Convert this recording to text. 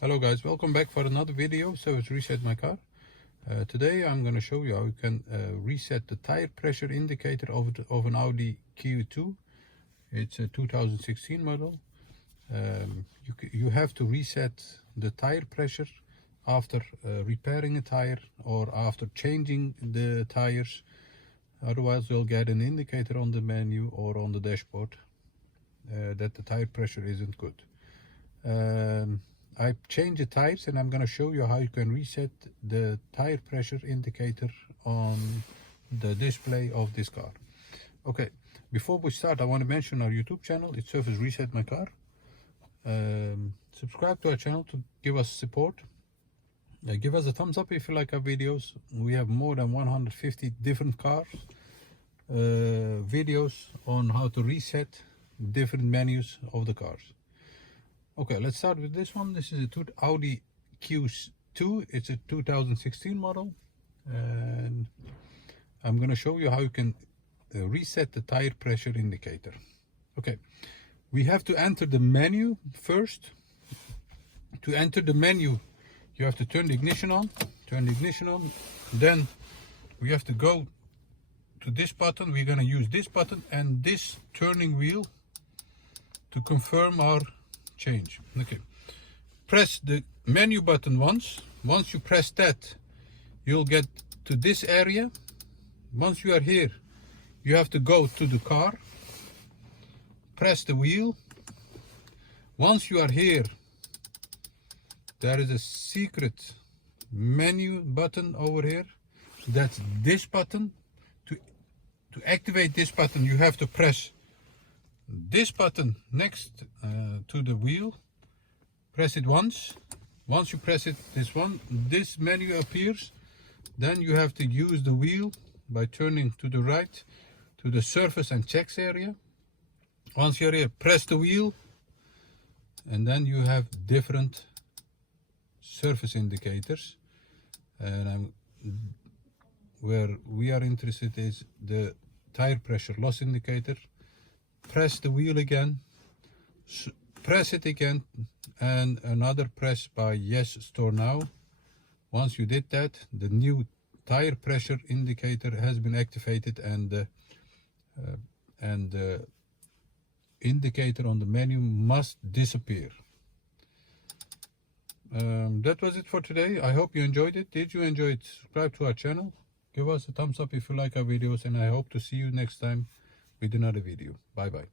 Hello guys, welcome back for another video. So it's reset my car. Today I'm going to show you how you can reset the tire pressure indicator of an Audi Q2. It's a 2016 model. You have to reset the tire pressure after repairing a tire or after changing the tires. Otherwise you'll get an indicator on the menu or on the dashboard that the tire pressure isn't good. I changed the tires and I'm going to show you how you can reset the tire pressure indicator on the display of this car. Okay, before we start I want to mention our YouTube channel. It serves Reset My Car. Subscribe to our channel to give us support. Give us a thumbs up if you like our videos. We have more than 150 different cars videos on how to reset different menus of the cars. Okay, let's start with this one. This is a Audi Q2. It's a 2016 model, and I'm going to show you how you can reset the tire pressure indicator. Okay, we have to enter the menu first. To enter the menu, you have to turn the ignition on. Then we have to go to this button. We're going to use this button and this turning wheel to confirm our change. Okay, press the menu button once. Once you press that, you'll get to this area. Once you are here, you have to go to the car, press the wheel. Once you are here, there is a secret menu button over here. That's this button. To activate this button, you have to press this button next to the wheel. Press it once. Once you press it, this menu appears. Then you have to use the wheel by turning to the right to the surface and checks area. Once you're here, press the wheel, and then you have different surface indicators. And where we are interested is the tire pressure loss indicator. Press the wheel again, press it again, and another press by yes store now. Once you did that, the new tire pressure indicator has been activated, and the indicator on the menu must disappear. That was it for today. I hope you enjoyed it. Did you enjoy it? Subscribe to our channel. Give us a thumbs up if you like our videos, and I hope to see you next time with another video. Bye bye.